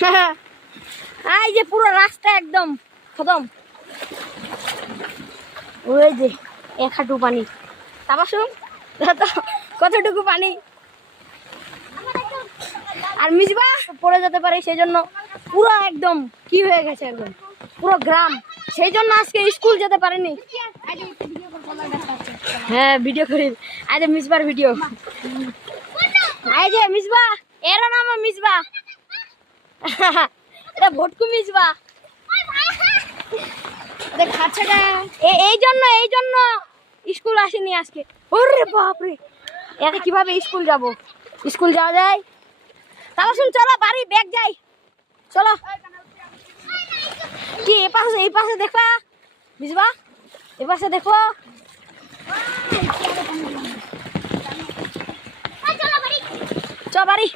এই যে পুরো রাস্তা একদম খতম। ওই যে এক হাঁটু পানি, তাবাসুম কতটুকু পানি। আর মিজবা পড়ে যেতে পারে, সেই জন্য পুরো একদম কি হয়ে গেছে, একদম পুরো গ্রাম, সেই জন্য আজকে স্কুল যেতে পারেনি। হ্যাঁ ভিডিও করি, আজ মিসবার ভিডিও। এই যে মিসবা, এর নাম মিসবা, এটা ভটকু মিসবা। এই জন্য স্কুল আসেনি আজকে। ওরে বাপরে, এটা কিভাবে স্কুল যাব? স্কুল যাওয়া যায়? তাহলে শুন, চলো বাড়ি ব্যাগ যাই, চলো। কি এই পাশে দেখবা মিসবা, এ পাশে দেখো। চল বাড়ি।